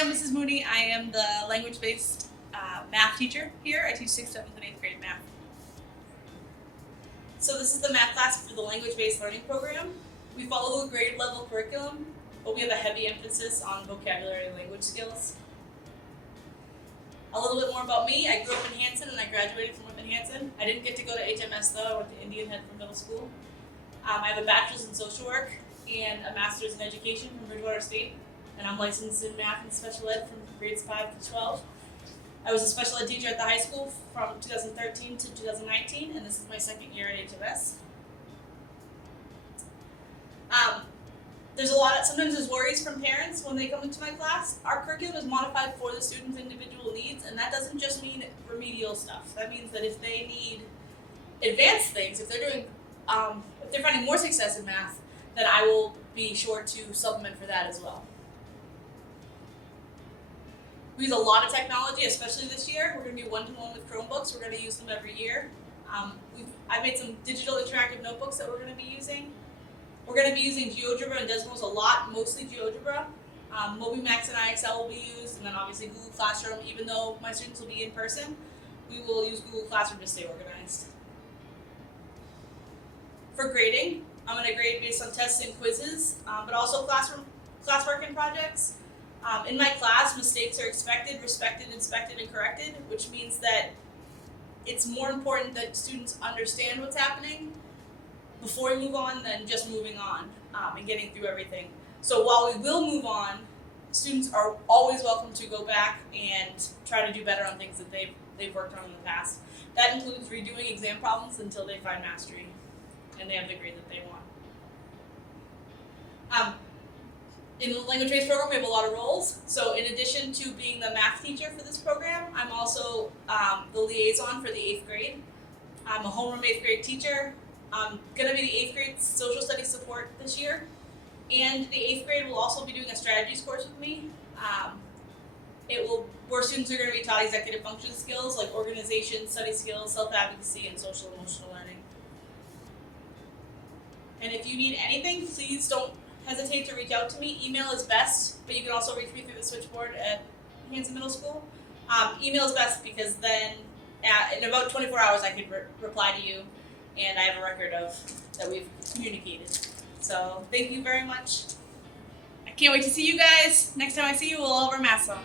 Hi, I'm Mrs. Mooney. I am the language-based math teacher here. I teach 6th, 7th, and 8th grade math. So this is the math class for the language-based learning program. We follow a grade level curriculum, but we have a heavy emphasis on vocabulary and language skills. A little bit more about me. I grew up in Hanson and I graduated from Hanson. I didn't get to go to HMS though. I went to Indian Head for middle school. I have a bachelor's in social work and a master's in education from Bridgewater State. And I'm licensed in math and special ed from grades 5 to 12. I was a special ed teacher at the high school from 2013 to 2019, and this is my second year at HMS. Sometimes there's worries from parents when they come into my class. Our curriculum is modified for the students' individual needs, and that doesn't just mean remedial stuff. That means that if they need advanced things, if they're finding more success in math, then I will be sure to supplement for that as well. We use a lot of technology, especially this year. We're going to do one-to-one with Chromebooks. We're going to use them every year. I've made some digital interactive notebooks that we're going to be using. We're going to be using GeoGebra and Desmos a lot, mostly GeoGebra. MobiMax and IXL will be used, and then obviously Google Classroom. Even though my students will be in person, we will use Google Classroom to stay organized. For grading, I'm going to grade based on tests and quizzes, but also classwork and projects. In my class, mistakes are expected, respected, inspected, and corrected, which means that it's more important that students understand what's happening before we move on than just moving on and getting through everything. So while we will move on, students are always welcome to go back and try to do better on things that they've worked on in the past. That includes redoing exam problems until they find mastery and they have the grade that they want. In the language-based program, we have a lot of roles. So in addition to being the math teacher for this program, I'm also the liaison for the 8th grade. I'm a homeroom 8th grade teacher. I'm gonna be the 8th grade social studies support this year. And the 8th grade will also be doing a strategies course with me. Where students are gonna be taught executive function skills like organization, study skills, self-advocacy, and social emotional learning. And if you need anything, please don't hesitate to reach out to me. Email is best, but you can also reach me through the switchboard at Hanson Middle School. Email is best because then in about 24 hours I can reply to you and I have a record of that we've communicated. So thank you very much. I can't wait to see you guys. Next time I see you, we'll all have our masks on.